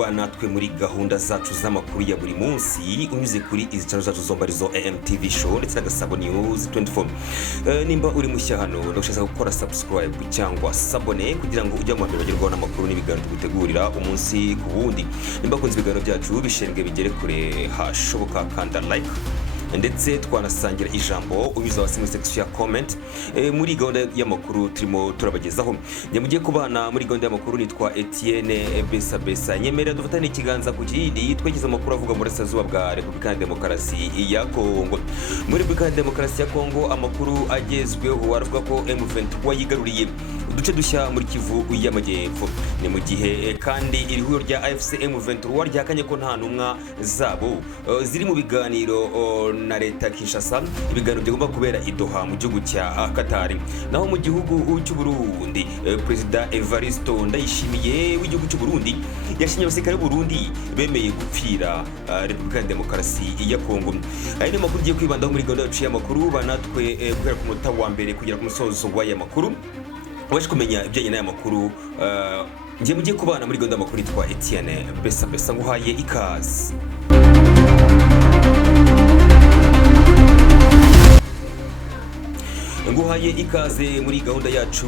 kuba natwe muri gahunda zacu z'amakuru ya buri munsi unyuze kuri izi channel zacu zombi arizo AMTV show ndetse na Gasabo News 24. Nimba uri mushya hano ndashaka gukora subscribe cyangwa sabone kugira ngo ujye mu mbere bagerwaho n'amakuru n'ibiganiro tugutegurira umunsi ku wundi. Nimba kunze ibiganiro byacu bishenge bigere kure hashoboka kanda like ndetse twanasangira ijambo ubiza wasi muri section ya comment muri gahunda y'amakuru turimo turabagezaho. Nyamugiye kubana muri gahunda y'amakuru nitwa Etienne Besa nyemerera dufatane ikiganza ku kindi twegeza amakuru avuga muri Burasirazuba bwa Repubulika ya Demokarasi ya Kongo. Muri Repubulika ya Demokarasi ya Kongo amakuru agezweho aravuga ko M23 yigaruriye uduce dushya muri Kivu y'Amajyepfo. Ni mu gihe kandi irihuro rya AFC M23 ryakanye ko nta numwa zabo ziri mu biganiro na leta Kinshasa, ibiganiro byagomba kubera i Doha mu gihugu cya Qatar. Naho mu gihugu cy'u Burundi President Evariste Ndayishimiye w'igihugu cy'u Burundi yashinye abasirikare b'u Burundi bemeye gupfira Repubulika ya Demokarasi ya Kongo. Aya ni amakuru ugiye kwibandaho muri gahunda yacu y'amakuru banatwe guhera ku munota wa mbere kugera ku musozo w'aya makuru. Waje kumenya ibijyanye n'aya makuru ngiye mugiye kubana muri gahunda y'amakuru yitwa Etienne Besa nguhaye ikaze. Nguhaye ikaze muri gahunda yacu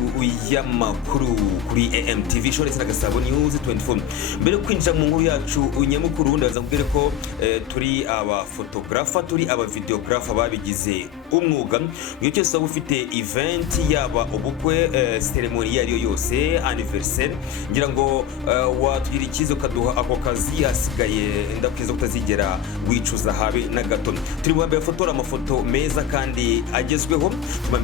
y'amakuru kuri AMTV show ndetse na Gasabo News 24. Mbere kwinjira mu nkuru yacu nyamukuru ndaza kubwira ko turi aba photographer, turi aba videographer babigize umwuga. Iyo cyose waba ufite event yaba ubukwe ceremony yariyo yose anniversaire ngira ngo watugira ikizo kaduha ako kazi hasigaye ndakwiza kutazigera wicuza habe na gato. Turi mu mbere fotora amafoto meza kandi agezweho,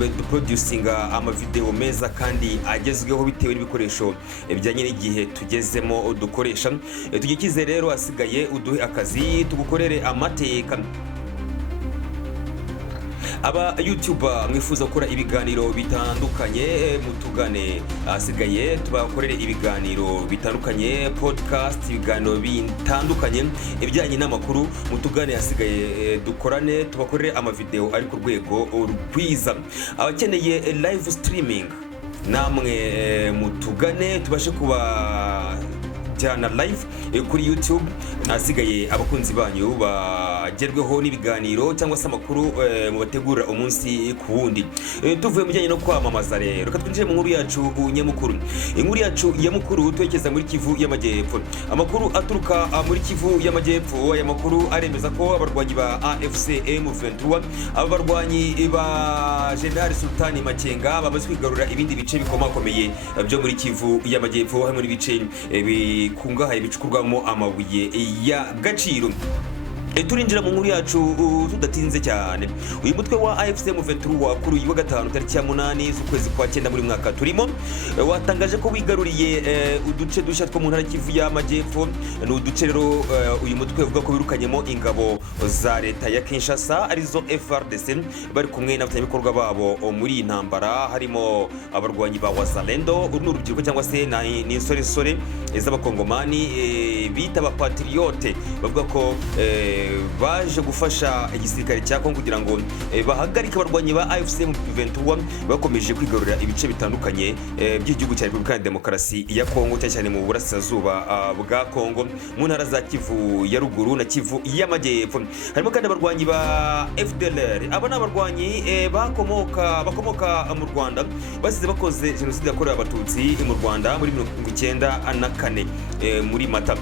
duproducinga amavideo meza kandi agezweho bitewe n'ibikoresho bijyanye n'igihe tugezemo dukoresha. Tugiye kize rero asigaye uduhe akazi tugukorere amateka. Aba YouTuber mwifuza gukora ibiganiro bitandukanye mutugane, asigaye tubakorere ibiganiro bitandukanye, podcast, ibiganiro bitandukanye ibijyanye n'amakuru mutugane, asigaye dukorane tubakorere amavideo ari ku rwego rwiza. Abakeneye live streaming namwe mutugane tubashe kuba jana live kuri YouTube, asigaye abakunzi banyu bagerweho n'ibiganiro cyangwa se amakuru mu bategura umunsi ku wundi. Tuvuye mu bijyanye no kwamamaza rero reka twinjire mu nkuru yacu nyamukuru. Inkuru yacu nyamukuru twerekeza muri Kivu y'Amajyepfo. Amakuru aturuka muri Kivu y'Amajyepfo, aya makuru aremeza ko abarwanyi ba AFC M23 abarwanyi ba General Sultani Makenga bamaze kwigarura ibindi bice bikomakomeye byo muri Kivu y'Amajyepfo, hamwe n'ibice kungahaye bicukurwamo amabuye ya gaciro. Turinjira mu nkuru yacu tudatinze cyane. Uyu mutwe wa AFC M23 kuri uyu wa gatanu tariki ya 8 z'ukwezi kwa 9 muri mwaka turimo watangaje ko wigaruriye uduce dushya two mu ntara Kivu y'Amajyepfo. Ni uduce rero uyu mutwe uvuga ko birukanyemo ingabo za leta ya Kinshasa arizo FARDC bari kumwe n'abatangabikorwa babo muri intambara, harimo abarwanyi ba Wazalendo, urubyiruko cyangwa se n'insoresore z'abakongomani bita abapatriote bavuga ko baje gufasha igisirikare cya Kongo kugira ngo bahagarike abarwanyi ba AFC M23 bakomeje kwigarurira ibice bitandukanye by'igihugu cya Repubulika ya Demokarasi ya Kongo, cyane mu burasirazuba bwa Kongo mu ntara za Kivu ya ruguru na Kivu y'Amajyepfo. Harimo kandi abarwanyi ba FDLR. Aba n'abarwanyi bakomoka mu Rwanda basize bakoze jenoside yakorewe abatutsi mu Rwanda muri 1994 muri Mata.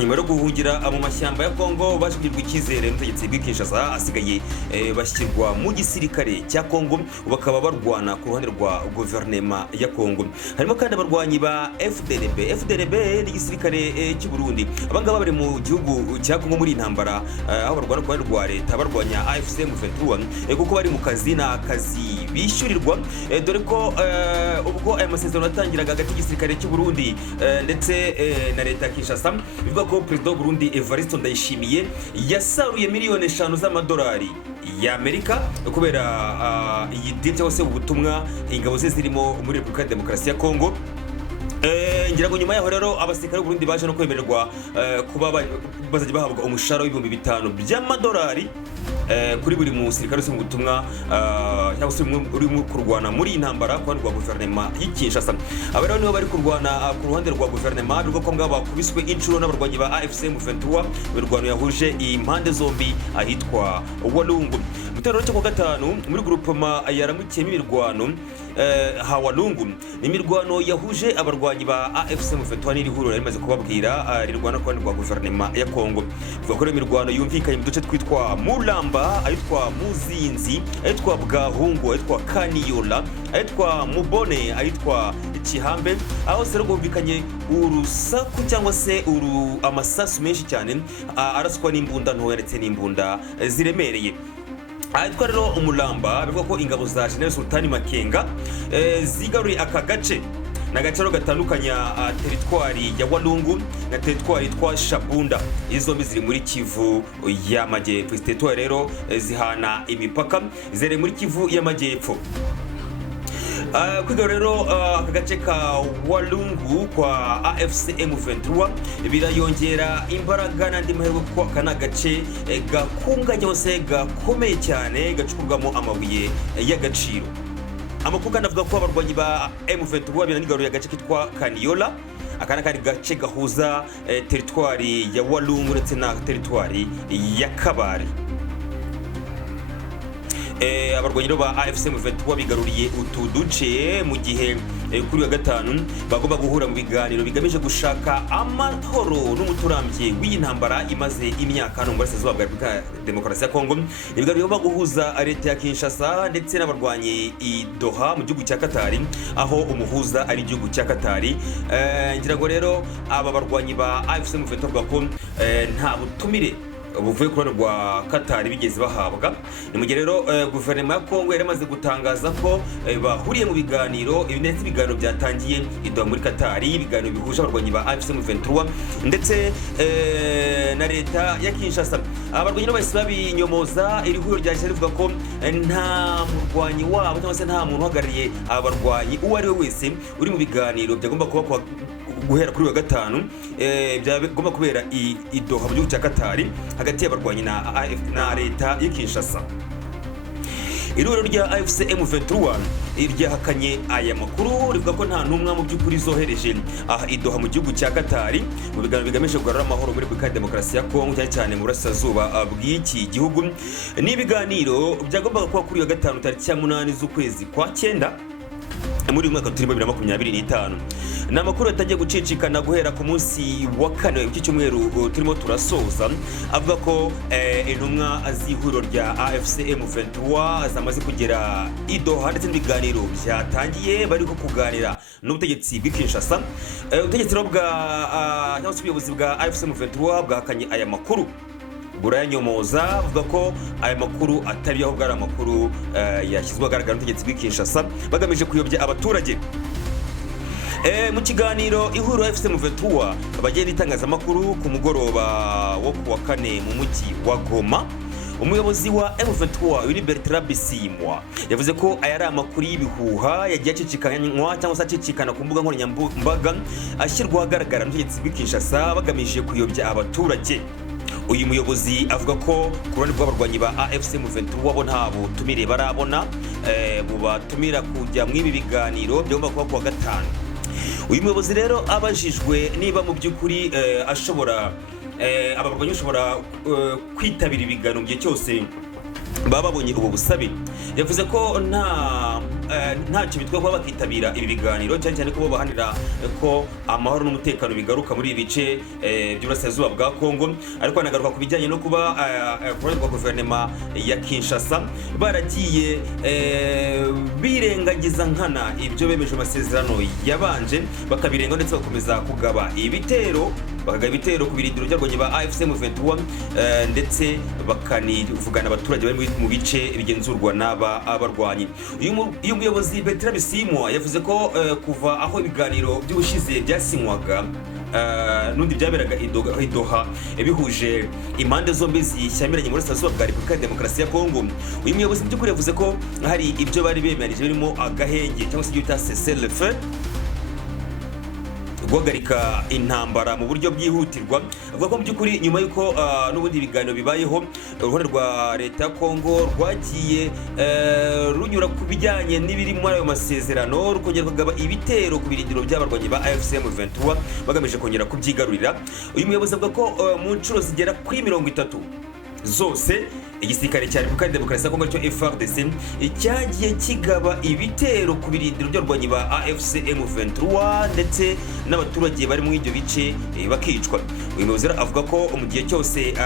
Nyuma yo guhungira mu mashyamba ya Kongo bashyirirwa icyizere n'ubutegetsi bw'Kinshasa, asigaye bashyirwa mu gisirikare cya Kongo bakaba barwana ku ruhande rwa guverinoma ya Kongo. Harimo kandi abarwanyi ba FDLB n'igisirikare cy'u Burundi. Abangaba bari mu gihugu cya Kongo muri intambara aho barwana ku ruhande rwa leta barwanya AFC M23 kuko bari mu kazi n'akazi bishyurirwa, dore ko ubwo aya masezerano atangiraga hagati y'igisirikare cy'u Burundi ndetse na leta ya Kinshasa, bivuga ko President Burundi Evariste Ndayishimiye yasaruye miliyoni 5 z'amadolari y'Amerika kubera iyi deal cyangwa se ubutumwa ingabo ze zirimo muri Repubulika ya Demokarasi ya Kongo. Ngira ngo nyuma yaho rero abasirikare b'Uburundi baje no kwemererwa kuba bazajya bahabwa umushahara w'ibihumbi 5 by'amadolari kuri buri musirikare uri mu butumwa cyangwa se uri kurwana muri intambara ku ruhande rwa guverinoma y'Kinshasa. Aba rero nibo bari kurwana ku ruhande rwa guverinoma bivuga ko ngabo bakubiswe inshuro n'abarwanyi ba AFC M23 imirwano yahuje impande zombi ahitwa Walungu. Mutero cyo ku gatanu muri groupement yaramukiyemo imirwano Hawalungu ni imirwano yahuje abarwanyi ba AFC M23 n'irihuriro rimaze kubabwira rirwana ku ruhande rwa guverinoma ya Kongo. Bivuga ko imirwano yumvikanye mu duce twitwa Mulamba, ahitwa Muzinzi, ahitwa Bwahungu, ahitwa Kaniola, ahitwa Mubone, ahitwa Kihambe, aho se rwumvikanye urusaku cyangwa se amasasu menshi cyane araswa n'imbunda ntoya ndetse n'imbunda ziremereye. Ahitwa rero Umulamba bivuga ko ingabo za General Sultani Makenga zigaruriye aka gace n'agaciro gatandukanya teritwari ya Walungu na teritwari twa Shabunda. Izo ziri muri Kivu y'Amajyepfo. Teritwari rero zihana imipaka zere muri Kivu y'Amajyepfo. Kwiga rero aka gace ka Walungu kwa AFC M23 birayongera imbaraga n'andi mahirwe ko kana gace gakunganye hose gakomeye cyane gacukurwamo amabuye y'agaciro. Amakuru kandi avuga ko abarwanyi ba M23 binanigaruye agace kitwa Kaniola, akana kari gace gahuza teritwari ya Walungu ndetse na teritwari ya Kabare. Abarwanyi ba AFC M23 bigaruriye utu duce mu gihe kuri wa gatanu bagomba guhura mu biganiro bigamije gushaka amahoro n'umuturambye w'intambara imaze imyaka no mu burasirazuba bwa Demokarasi ya Kongo. Ibiganiro bigomba guhuza leta ya Kinshasa ndetse n'abarwanyi i Doha mu gihugu cya Katari, aho umuhuza ari igihugu cya Katari. Ngira ngo rero aba barwanyi ba AFC M23 bavuga ko nta butumire ubuvuye ku ruhande rwa Katari bigeze bahabwa. Ni mu gihe rero guverinoma ya Kongo yari amaze gutangaza ko bahuriye mu biganiro, ndetse ibiganiro byatangiye i Doha muri Katari, ibiganiro bihuje abarwanyi ba AFC M23 ndetse na leta ya Kinshasa. Abarwanyi bahise babinyomoza iri huriro rya rivuga ko nta murwanyi wabo cyangwa se nta muntu uhagarariye abarwanyi uwo ari we wese uri mu biganiro byagomba kuba guhera kuri wa gatanu byagomba kubera i Doha mu gihugu cya Katari hagati y'abarwanyi na leta ya Kinshasa. Iruriro rya AFC M23 iryahakanye aya makuru rivuga ko nta numwe mu by'ukuri zohereje i Doha mu gihugu cya Katari mu biganiro bigamije kugarura amahoro muri Repubulika ya Demokarasi ya Kongo cyane mu burasirazuba bw'iki gihugu. Ni ibiganiro byagombaga kuba kuri wa gatanu tariki ya 8 z'ukwezi kwa 9 muri uyu mwaka turimo 2025. Ni amakuru yatangiye gucicikana guhera ku munsi wa kane w'iki cyumweru turimo turasoza, avuga ko intumwa z'ihuriro rya AFC M23 zamaze kugera i Doha ndetse n'ibiganiro byatangiye bari ko kuganira n'ubutegetsi bw'Kinshasa. Ubutegetsi bwa cyangwa se ubuyobozi bwa AFC M23 bwahakanye aya makuru burayanyomoza, avuga ko aya makuru atari aho bwari amakuru yashyizwe agaragara n'ubutegetsi bw'Kinshasa bagamije kuyobya abaturage. Mu kiganiro ihuriro AFC M23 bagiye n'itangazamakuru ku mugoroba wo kuwa kane mu mujyi wa Goma, umuyobozi wa M23 Bertrand Bisimwa yavuze ko aya ari amakuru y'ibihuha yagiye acicikanywa cyangwa se acicikana ku mbuga nkoranyambaga ashyirwa ahagaragara n'ubutegetsi bw'Kinshasa bagamije kuyobya abaturage. Uyu muyobozi avuga ko ku ruhande rw'abarwanyi ba AFC M23 bo nta butumire barabona bubatumira kujya mu ibi biganiro byagomba kuba kuwa gatanu. Uyu muyobozi rero abajijwe niba mu by'ukuri ashobora abarwanyi bashobora kwitabira ibiganiro bye cyose baba babonye ubu busabe, yavuze ko ntacyo bitwa kuba bakitabira ibi biganiro cyane cyane ko bahanira ko amahoro n'umutekano bigaruka muri ibi bice by'uburasirazuba bwa Kongo. Ariko anagaruka ku bijyanye no kuba kwa guverinoma ya Kinshasa baragiye birengagiza nkana ibyo bemeje amasezerano yabanje bakabirenga ndetse bakomeza kugaba ibitero ku birindiro by'abarwanyi ba AFC M23 ndetse bakanivugana abaturage bari mu bice bigenzurwa n'aba abarwanyi. Uyu muyobozi Bertrand Bisimwa yavuze ko kuva aho ibiganiro by'ubushize byasinywaga n'undi byaberaga i Doha bihuje impande zombi zishyamiranye mu burasirazuba bwa Repubulika ya Demokarasi ya Kongo. Uyu muyobozi by'ukuri yavuze ko hari ibyo bari bemeranyije birimo agahenge cyangwa se ibyo bita cessez-le-feu guhagarika intambara mu buryo bwihutirwa. Avuga ko mu by'ukuri nyuma y'uko n'ubundi ibiganiro bibayeho, uruhande rwa leta ya Kongo rwagiye runyura ku bijyanye n'ibiri muri ayo masezerano, rukongera kugaba ibitero ku birindiro by'abarwanyi ba AFC M23 bagamije kongera kubyigarurira. Uyu muyobozi avuga ko mu nshuro zigera kuri 30 zose igisirikare cya Repubulika ya Demokarasi ya Kongo cyo FARDC cyagiye kigaba ibitero ku birindiro by'abarwanyi ba AFC M23 ndetse n'abaturage bari mu ibyo bice bakicwa. Uyu muyobozi avuga ko mu gihe cyose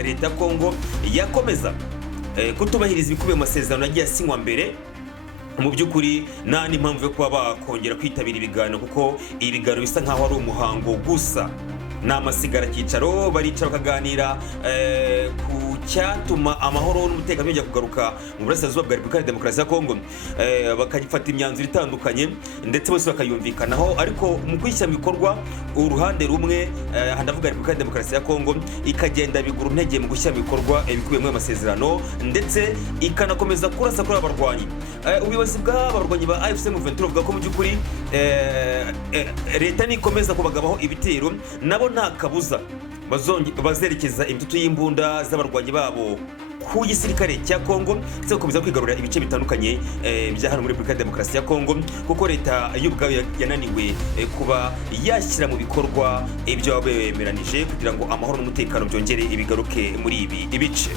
leta ya Kongo yakomeza kutubahiriza ibikubiye mu masezerano yagiye asinywa mbere, mu by'ukuri nta n'impamvu yo kuba bakongera kwitabira ibiganiro, kuko ibiganiro bisa nkaho ari umuhango gusa. N'amasigara cyicaro baricara bakaganira ku cyatuma amahoro n'umutekano byongera kugaruka mu burasirazuba bwa Repubulika ya Demokarasi ya Kongo, bakagifata imyanzuro itandukanye ndetse bose bakayumvikanaho. Ariko mu kwishyira mu bikorwa, uruhande rumwe ndavuga Repubulika ya Demokarasi ya Kongo ikagenda bigura intege mu gushyira mu bikorwa ibikubiye mu masezerano ndetse ikanakomeza kurasa kuri abarwanyi. Ubuyobozi bw'abarwanyi ba AFC M23 buvuga ko mu by'ukuri leta nikomeza kubagabaho ibitero, nabo nta kabuza bazerekeza imitutu y'imbunda z'abarwanyi babo ku gisirikare cya Kongo ndetse gukomeza kwigarurira ibice bitandukanye bya hano muri Repubulika ya Demokarasi ya Kongo, kuko leta y'ubwayo yananiwe kuba yashyira mu bikorwa ibyo bemeranije kugira ngo amahoro n'umutekano byongere ibigaruke muri ibi ibice.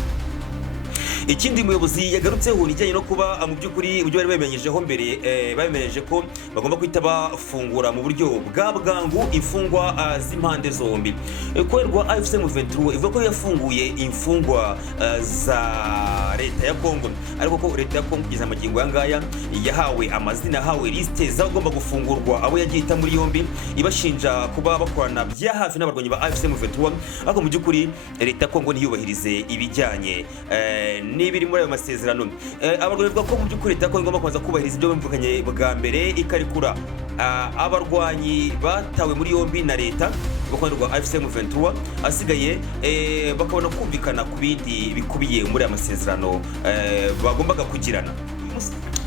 Ikindi muyobozi yagarutseho nijyanye no kuba mu by'ukuri ibyo bari bemenyejeho mbere, babemenyeje ko bagomba kwita bafungura mu buryo bwa bwangu imfungwa z'impande zombi. Kwerwa AFC M23 ivuga ko yafunguye imfungwa za leta ya Kongo, ariko ko leta ya Kongo kugeza amagingo yangaya yahawe amazina, hawe liste zagomba gufungurwa abo yagiye ita muri yombi, ibashinja kuba bakorana bya hafi n'abarwanyi ba AFC M23. Ariko mu by'ukuri leta ya Kongo ntiyubahirize ibijyanye n'ibiri muri ayo masezerano. Abarwanyi bavuga ko mu by'ukuri leta ya Kongo igomba kubanza kubahiriza ibyo bumvikanye bwa mbere, ikarekura abarwanyi batawe muri yombi na leta bakorerwa AFC M23, asigaye bakabona kumvikana ku bindi bikubiye muri aya masezerano bagombaga kugirana.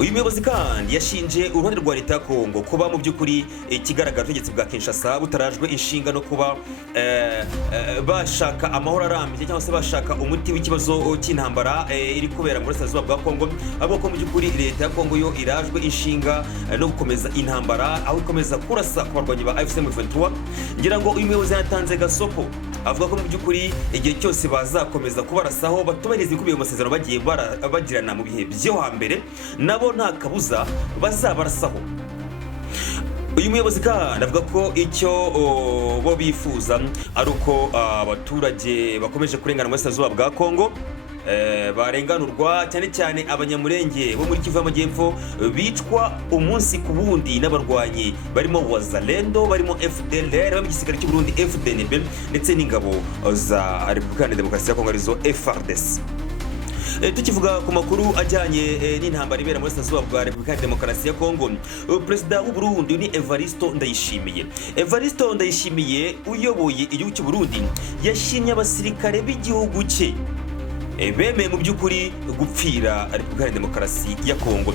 Uyu muyobozi kandi yashinje uruhande rwa leta ya Kongo kuba mu by'ukuri ikigaragara ubutegetsi bwa Kinshasa butarajwe inshinga no kuba bashaka amahoro arambye cyangwa se bashaka umuti w'ikibazo cy'intambara iri kubera muri burasirazuba bwa Kongo, ahubwo ko mu by'ukuri leta ya Kongo yo irajwe inshinga no gukomeza intambara, aho ikomeza kurasa ku barwanyi ba AFC M23. Ngira ngo uyu muyobozi yatanze gasopo, avuga ko mu by'ukuri igihe cyose bazakomeza kubarasaho batubahiriza ibikubiye mu masezerano bagiye bagirana mu bihe byo hambere, nabo nta kabuza bazabarasaho. Uyu muyobozi kandi avuga ko icyo bo bifuza ari uko abaturage bakomeje kurengana mu burasirazuba bwa Kongo barenganurwa, cyane cyane abanyamurenge bo muri Kivu y'Amajyepfo bicwa umunsi ku wundi n'abarwanyi barimo Wazalendo, barimo FDLR, barimo igisirikare cy'u Burundi FDNB ndetse n'ingabo za Repubulika ya Demokarasi ya Kongo arizo FARDC. Tukivuga ku makuru ajyanye n'intambara ibera muri burasirazuba bwa Repubulika ya Demokarasi ya Kongo, Perezida w'u Burundi ni Evariste Ndayishimiye. Evariste Ndayishimiye uyoboye igihugu cy'u Burundi yashimye abasirikare b'igihugu cye bemeye mu by'ukuri gupfira Repubulika ya Demokarasi ya Kongo.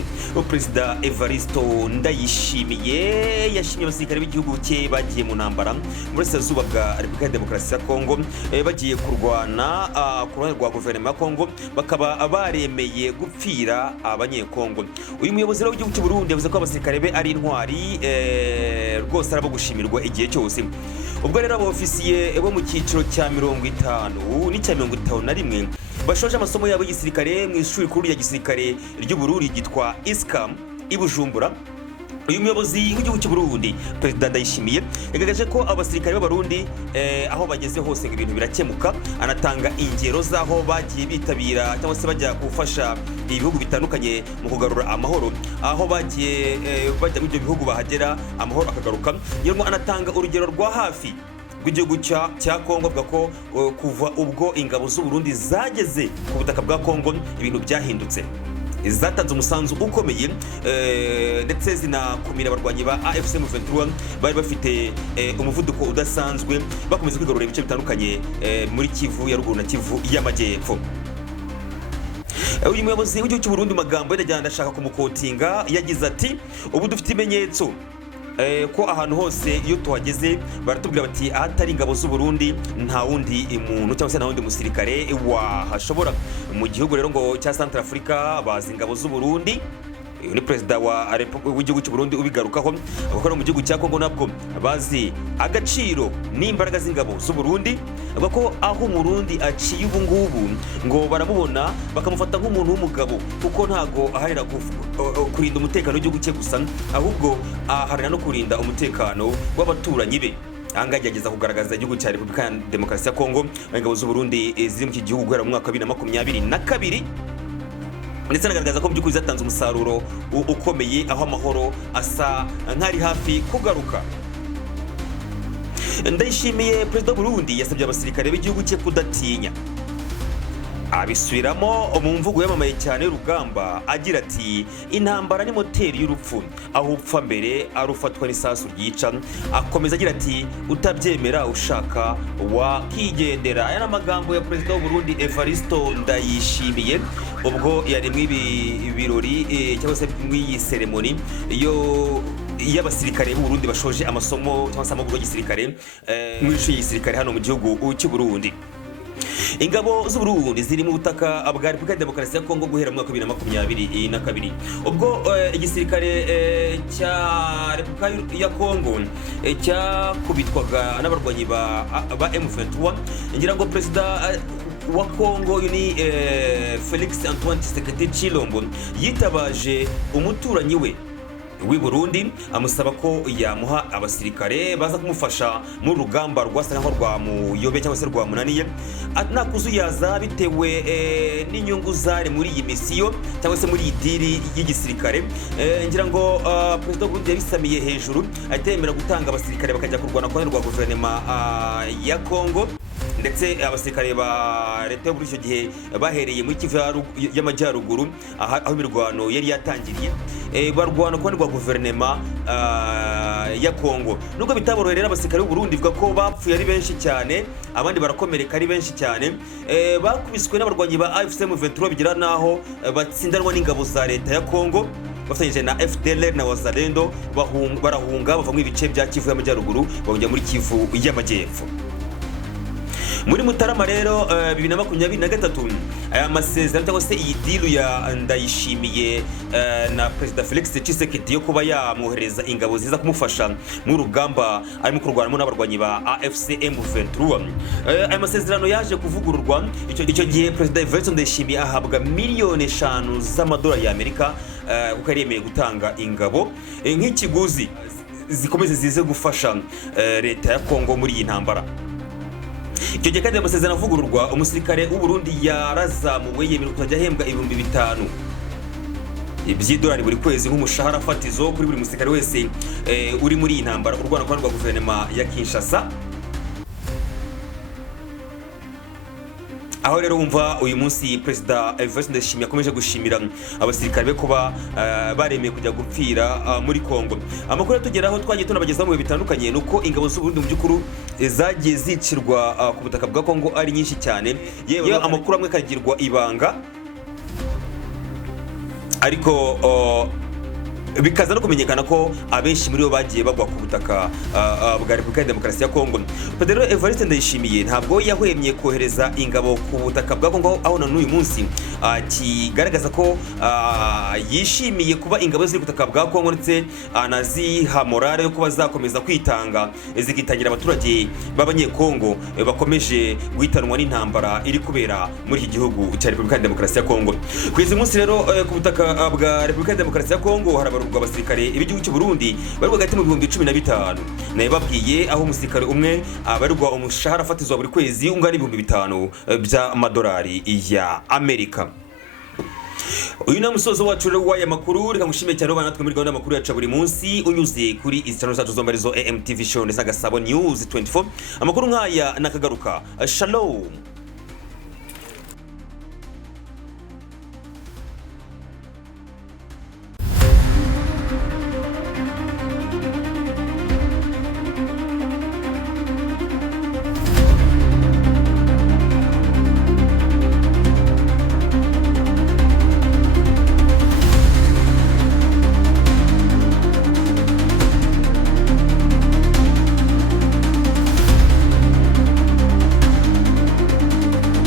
Perezida Evariste Ndayishimiye yashimye abasirikare b'igihugu cye bagiye mu ntambara mu burasirazuba bwa Repubulika ya Demokarasi ya Kongo, bagiye kurwana ku ruhande rwa guverinoma ya Kongo, bakaba baremeye gupfira abanyekongo. Uyu muyobozi w'igihugu cy'u Burundi yavuze ko abasirikare be ari intwari rwose arabo gushimirwa igihe cyose. Ubwo rero abofisiye bo mu cyiciro cya 50 n'icya 51 bashoje amasomo yabo y'igisirikare mu ishuri kuru ya gisirikare ry'u Burundi gitwa ISCAM i Bujumbura, uyu muyobozi w'igihugu cy'u Burundi Perezida Ndayishimiye yagaragaje ko abasirikare b'Abarundi aho bageze hose ibintu birakemuka, anatanga ingero z'aho bagiye bitabira cyangwa se bajya gufasha ibihugu bitandukanye mu kugarura amahoro, aho bagiye bajya mu bihugu bahagera amahoro akagaruka. Yongo anatanga urugero rwa hafi rw'igihugu cya Kongo, avuga ko kuva ubwo ingabo z'u Burundi zageze ku butaka bwa Kongo ibintu byahindutse, zatanze umusanzu ukomeye ndetse zinakumira abarwanyi ba AFC M23 bari bafite umuvuduko udasanzwe bakomeza kwigarurira ibice bitandukanye muri Kivu ya ruguru na Kivu y'Amajyepfo. Uyu muyobozi w'igihugu cy'u Burundi magambo yajyana ashaka kumukotinga yagize ati ubu dufite imenyetso ko ahantu hose iyo tuhageze baratubwira bati ahatari ingabo z'u Burundi nta wundi muntu cyangwa se nta wundi musirikare wahashobora. Mu gihugu rero ngo cya Central Africa bazi ingabo z'u Burundi, ni perezida w'igihugu cy'u Burundi ubigarukaho. Abakora mu gihugu cya Kongo nabwo bazi agaciro n'imbaraga z'ingabo z'u Burundi, avuga ko aho Umurundi aciye ubu ngubu ngo baramubona bakamufata nk'umuntu w'umugabo, kuko ntago aharira kurinda umutekano w'igihugu cye gusa, ahubwo aharira no kurinda umutekano w'abaturanyi be. Ahangaha agerageza kugaragaza igihugu cya Repubulika ya Demokarasi ya Kongo, ingabo z'u Burundi ziri mu iki gihugu guhera mu mwaka wa 2022 ndetse anagaragaza ko by'ukuri zatanze umusaruro ukomeye, aho amahoro asa nk'ari hafi kugaruka. Ndayishimiye perezida w'u Burundi yasabye abasirikare b'igihugu cye kudatinya, abisubiramo mu mvugo yamamaye cyane y'urugamba agira ati intambara ni moteri y'urupfu, aho upfa mbere arufatwa n'isasu ryica. Akomeza agira ati utabyemera ushaka wakigendera. Aya n'amagambo ya perezida w'u Burundi Evaristo Ndayishimiye ubwo yari mw'ibi birori cyangwa se mw'iyi seremoni y'abasirikare b'u Burundi bashoje amasomo cyangwa se amahugurwa y'igisirikare mu ishuri y'igisirikare hano mu gihugu cy'u Burundi. Ingabo z'u Burundi ziri mu butaka bwa Repubulika ya Demokarasi ya Kongo guhera mu mwaka wa 2022 ubwo igisirikare cya Repubulika ya Kongo cyakubitwaga n'abarwanyi ba M23. Ngira ngo perezida wa Kongo ni Felix Antoine Tshisekedi Tshilombo yitabaje umuturanyi we w'i Burundi amusaba ko yamuha abasirikare baza kumufasha mu rugamba rwasa nkaho rwamuyobye cyangwa se rwamunaniye, nakuzuyaza bitewe n'inyungu zari muri iyi misiyo cyangwa se muri iyi diri y'igisirikare. Ngira ngo perezida w'u Burundi yabisamiye hejuru atemera gutanga abasirikare bakajya kurwana kwa rwa guverinoma ya Kongo, ndetse abasirikare ba leta muri icyo gihe bahereye muri Kivu y'Amajyaruguru aho imirwano yari yatangiriye, barwana kwa rwa guverinoma ya Kongo. Nubwo bitaborohera rero abasirikare b'u Burundi bivuga ko bapfuye ari benshi cyane, abandi barakomereka ari benshi cyane, bakubiswe n'abarwanyi ba AFC M23 bigira naho batsindanwa n'ingabo za leta ya Kongo bafatanyije na FDLR na Wazalendo, barahunga bava mu ibice bya Kivu y'Amajyaruguru bajya muri Kivu y'Amajyepfo. Muri Mutarama rero 2023 aya masezerano cyangwa se iyi dilu ya Ndayishimiye na perezida Felix Tshisekedi yo kuba yamwohereza ingabo ziza kumufasha mu rugamba arimo kurwanamo n'abarwanyi ba AFC M23. Aya masezerano yaje kuvugururwa icyo gihe perezida Evariste Ndayishimiye ahabwa miliyoni 5 z'amadolari y'Amerika kuko yaremeye gutanga ingabo nk'ikiguzi zikomeze zize gufasha leta ya Kongo muri iyi ntambara. Icyo gihe kandi amasezerano avugururwa, umusirikare w'u Burundi yarazamuwe yemererwa kuzajya ahembwa 5,000 by'idolari buri kwezi nk'umushahara fatizo kuri buri musirikare wese uri muri iyi ntambara urwana kwa guverinoma ya Kinshasa. Aho rero wumva uyu munsi perezida Evariste Ndayishimiye akomeje gushimira abasirikare be kuba baremeye kujya gupfira muri Kongo. Amakuru atugeraho twagiye tunabagezaho mu bitandukanye nuko ingabo z'u Burundi mu by'ukuru zagiye zicirwa ku butaka bwa Kongo ari nyinshi cyane, yewe amakuru amwe kagirwa ibanga, ariko bikaza no kumenyekana ko abenshi muri bo bagiye bagwa ku butaka bwa Repubulika ya Demokarasi ya Kongo. Pedro Evariste Ndayishimiye ntabwo yahwemye kohereza ingabo ku butaka bwa Kongo, aho na n'uyu munsi kigaragaza ko yishimiye kuba ingabo ziri ku butaka bwa Kongo, ndetse anaziha morale yo kuba zakomeza kwitanga zikitangira abaturage b'abanyekongo bakomeje guhitanwa n'intambara iri kubera muri iki gihugu cya Repubulika ya Demokarasi ya Kongo. Kugeza umunsi rero ku butaka bwa Repubulika ya Demokarasi ya Kongo hari abasirikare b'igihugu cy'u Burundi bari hagati mu 15,000. Naye babwiye aho umusirikare umwe abarirwa umushahara fatizwa buri kwezi ungana 5,000 by'amadolari ya Amerika. Uyu ni umusozo wacu rero w'aya makuru, reka ngushimire cyane ubana natwe muri gahunda y'amakuru yacu buri munsi unyuze kuri izi channel zacu zombi arizo AMTV Show ndetse na Gasabo News 24. Amakuru nk'aya nakagaruka. Shalom.